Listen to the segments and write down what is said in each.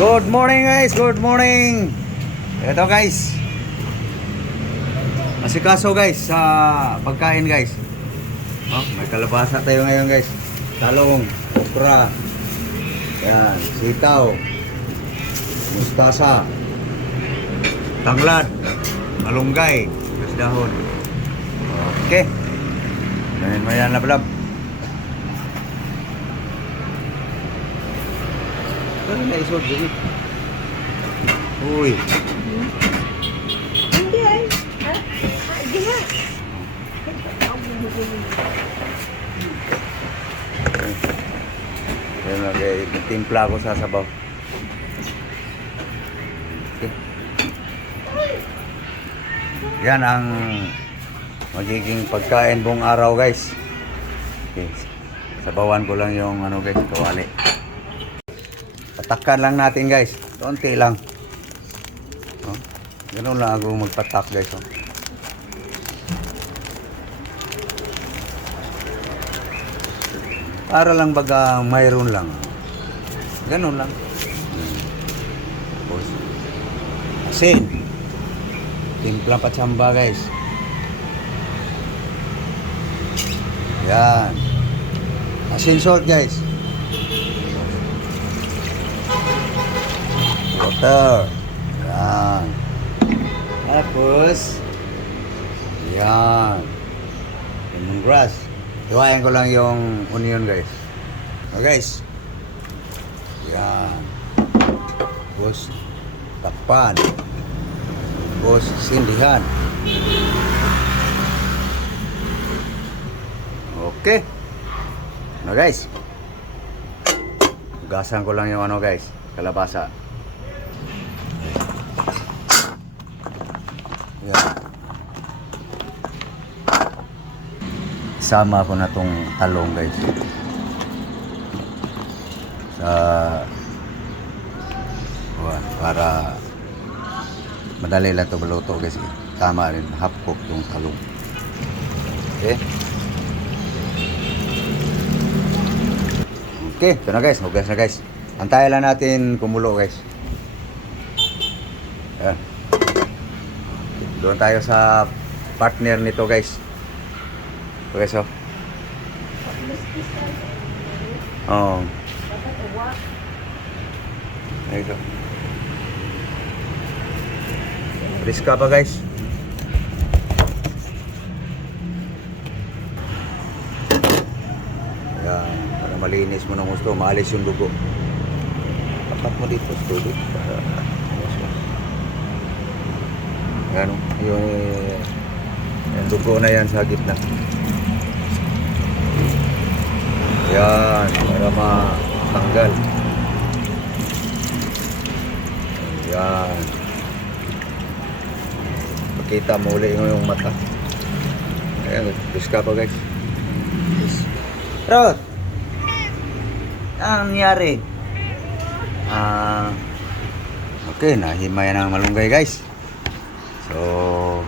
Good morning guys, good morning. Ito guys, asikaso guys sa pagkain guys. May kalabasa tayo ngayon guys. Talong, okra, yan, sitaw, mustasa, tanglad, malunggay, dahon. Okay. Ngayon mo yan lablab. Ano na isod dito? Uy. Hindi ay. Di ba? Yan na, timpla ko sa sabaw. Okay. Yan ang magiging pagkain buong araw guys. Okay. Sabawan ko lang yung ano guys, kawali. Patakan lang natin guys. Konti lang. Ganun lang ako magpatak guys. Para lang baga mayroon lang. Ganun lang. Tapos asin. Timpla patsamba guys. Yan. Asin salt guys. Water. Yan. Tapos yan. Lemongrass. Iwayan ko lang yung onion guys. Guys. Yan. Tapos takpan. Tapos sindihan. Okay. Guys. Gasan ko lang yung ano guys, kalabasa. Yan. Sama ko na tong talong guys. Para madali lang ito maluto guys. Tama rin, half cook yung talong. Okay. Okay, ito na guys, hugas na guys. Antayin lang natin kumulo guys. Ayan. Doon tayo sa partner nito guys. Okay, so. Oh. Ito. Riska pa guys. Ayan, para malinis mo ng gusto, maalis yung dugo. Tapat mo dito sa tubig para yan, yung dugo na yan sa gitna. Yan, para matanggal. Yan. Pakita mo ulit yung mata. Ayan, biska pa guys. Rod! Anong nangyari? Okay, nahimay na ang malunggay guys. So,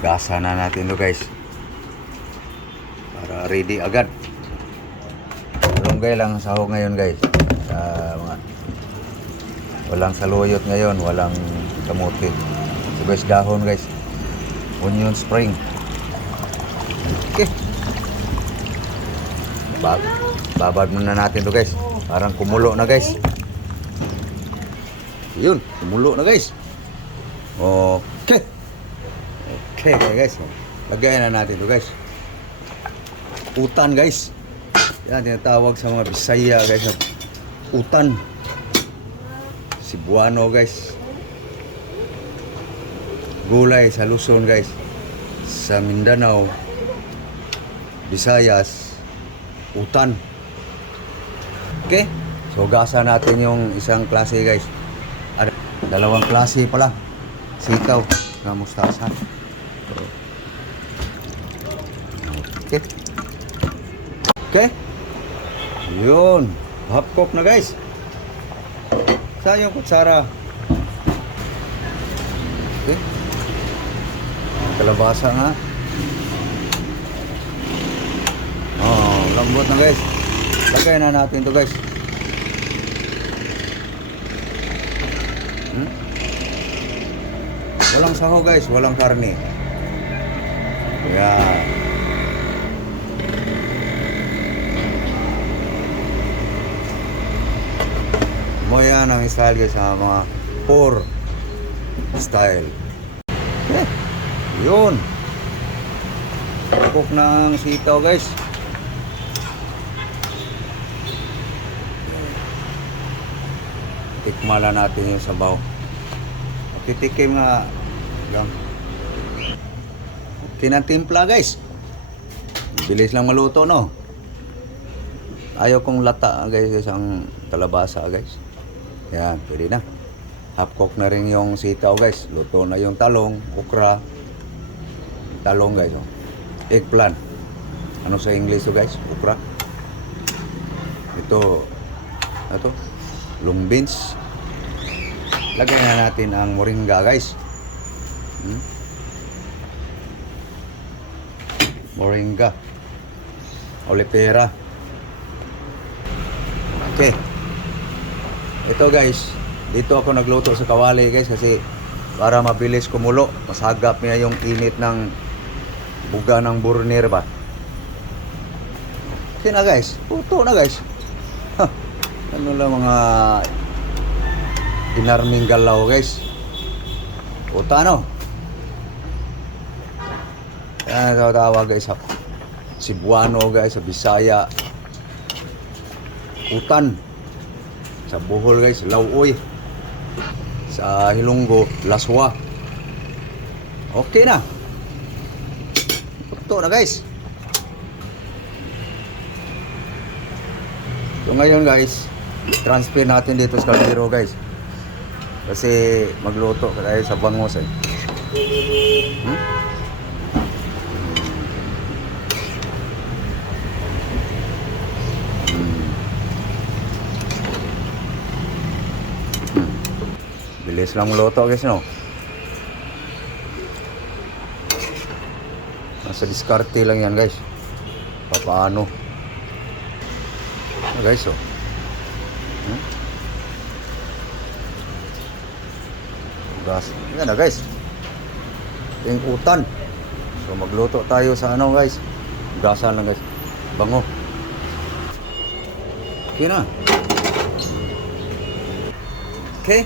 gasa na natin to guys. Para ready agad. Malunggay lang sahog ngayon guys. Walang saluyot ngayon, walang kamuti. So guys, dahon guys. Onion spring. Okay. Babad muna natin to guys. Parang kumulo na guys. Yun, kumulo na guys. Okay. Okay guys. Lagayan na natin to guys. Utan guys. Yan, tinatawag sa mga Bisaya guys. Utan. Cebuano guys. Gulay sa Luzon guys. Sa Mindanao, Visayas, utan. Okay. So gasa natin yung isang klase guys. Dalawang klase pala. Sitaw na mustasa. Okay. Okay. Yun. Half cook na guys. Saan yung kutsara? Okay. Kalabasa nga. Lambot na guys. Lagay na natin to guys. Walang saho guys, walang karne. Yan. Mo yan ang style guys sa mga poor style. Eh, yun. Cook ng sitaw guys. Tikmala natin yung sabaw. Titikim nga lang. Kinatimpla guys. Bilis lang maluto no. Ayaw kong lata guys ang kalabasa guys. Yan, pwede na. Half cook na rin yung sitaw guys. Luto na yung talong, okra. Talong guys. Oh. Eggplant. Ano sa English to guys? Okra. Ito long beans. Lagyan na natin ang moringa guys. Moringa. Olipera. Okay. Ito guys, dito ako nagluto sa kawali guys kasi para mabilis kumulo. Masagap niya yung init ng buga ng burner ba. Okay na guys, puto na guys. Ha, ano lang mga dinarming galaw guys. Puta no. Yan ang tawag guys sa Cebuano guys, sa Bisaya. Utan. Sa Bohol guys, lauoy. Sa Hilonggo, laswa. Okay na. Ito na guys. So ngayon guys, transfer natin dito sa kaldero guys. Kasi magluto tayo sa bangos eh. Bilis lang luto guys no. Nasa diskarte lang yan guys. Paano? Guys oh. Gas. Yan na guys. Yung utan. So magluto tayo sa ano guys. Gasan lang guys. Bango. Okay na. Okay.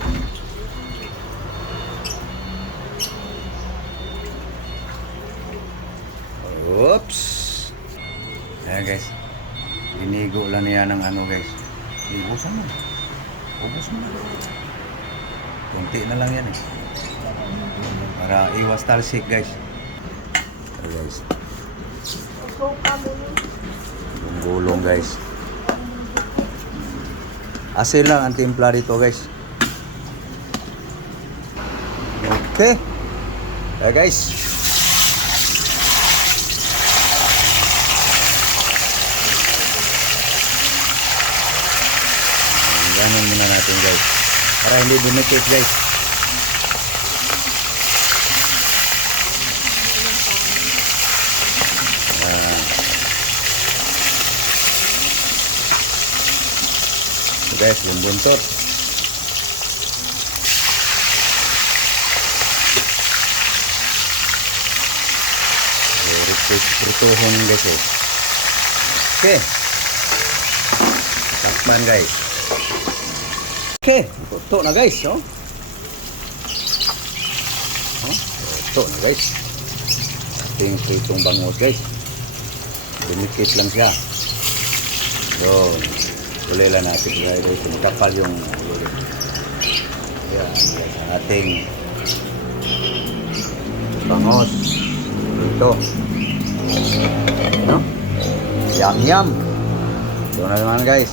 Oops. Ayan guys. Inigo lang niya ng ano guys. Ubusan mo. Ubusan mo. Kunti na lang yan eh. Para iwas talsik guys. Ayan guys. Gulong guys. Asin lang ang timpla dito guys. Okay. Ayan guys. Ganun muna natin guys. Para hindi dumikit guys. So guys, yung buntot. Rutuhon guys eh. Okay. Takpan guys. Okay, ito na guys, no? Ito na guys. Ating pritong bangus guys. Dumikit lang siya. So, uli lang natin guys. Sumikapal yung uli. Ayan, guys, ating bangus. Ito. No? Yum yum. Ito na naman guys.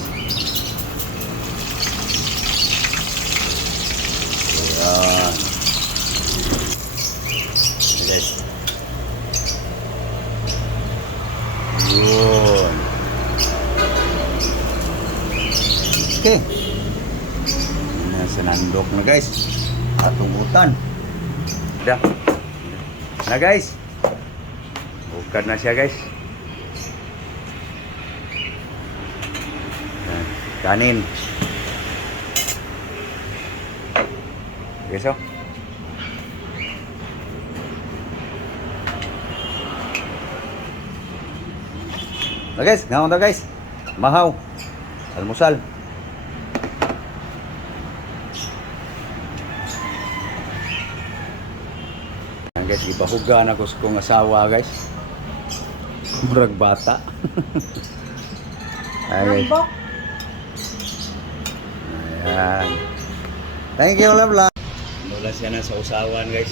Ayan. Guys. Yun. Okay. Nasa nandok na guys. Atong utan. Dah. Na guys. Bukan na siya guys. Kanin. Okay so. guys, ngayon na guys. Mahaw. Almusal. Ayan guys, ibahugan ako sa kong asawa guys. Murag bata. Ayan guys. Rambok. Ayan. Thank you, love love. Mula siya na sa usawan guys.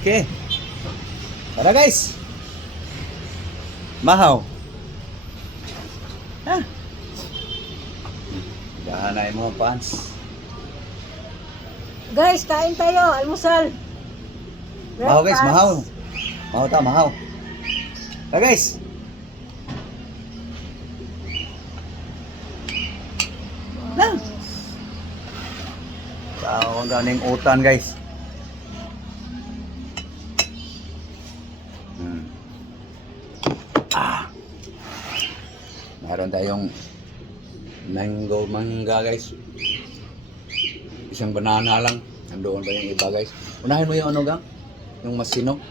Okay. Tara guys. Mahaw. Ha? Gahanay mo pants. Guys, kain tayo. Almusal. Mahaw guys, Breakfast. mahaw. Mahaw ta, mahaw. Tara guys. Lang. Tao ang ganing utan guys. Meron tayong mango mangga guys. Isang banana lang. Nandoon pa yung iba guys. Unahin mo yung ano gang? Yung mas sinog.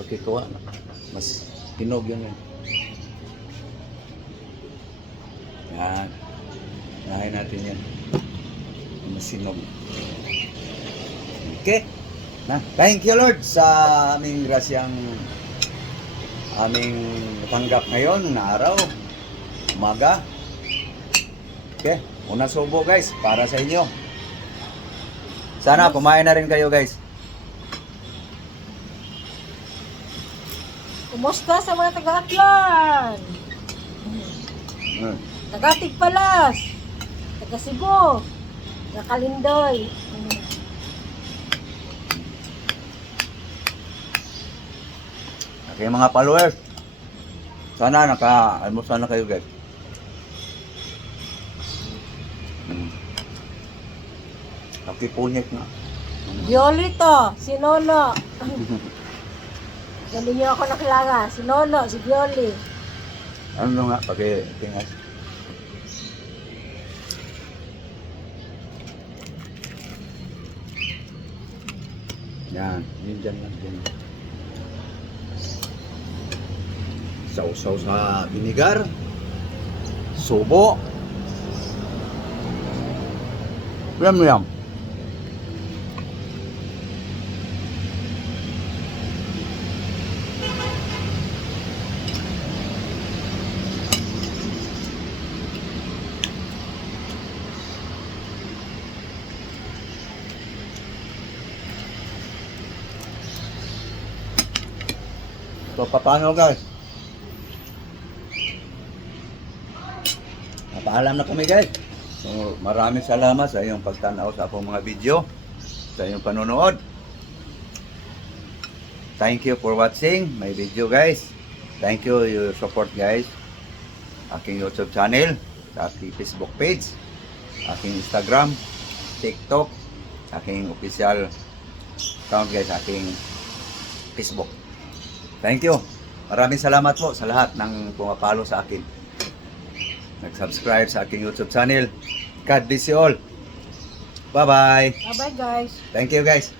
Pagkikuha. Mas hinog yun yun. Yan. Unahin natin yan. Yung mas sinog. Okay. Na, thank you Lord sa aming grasyang aming tanggap ngayon na araw. Umaga. Okay, una subo guys para sa inyo. Sana kumain na rin kayo guys. Kumusta sa mga taga-Aklan? Taga-Tigpalas. Taga-Cebu. Taga-Kalindoy. Okay mga followers. Sana naka-almusal na kayo guys. Nakipunyek na. Bioli to. Si Nono. Hindi niyo ako nakilala. Si Nono, si Bioli. Ano nga, pag-tingas. Yan, yun dyan lang din. Sausaw sa binigar. Subo. Alam mo yan. So, paano guys? Napaalam na kami guys. So, maraming salamat sa iyong pagtanaw sa akong mga video, sa iyong panonood. Thank you for watching my video guys. Thank you your support guys. Aking YouTube channel, sa aking Facebook page, aking Instagram, TikTok, aking official account guys, aking Facebook. Thank you. Maraming salamat po sa lahat ng pumapalo sa akin. Nag-subscribe sa aking YouTube channel. God bless you all. Bye-bye. Bye-bye guys. Thank you guys.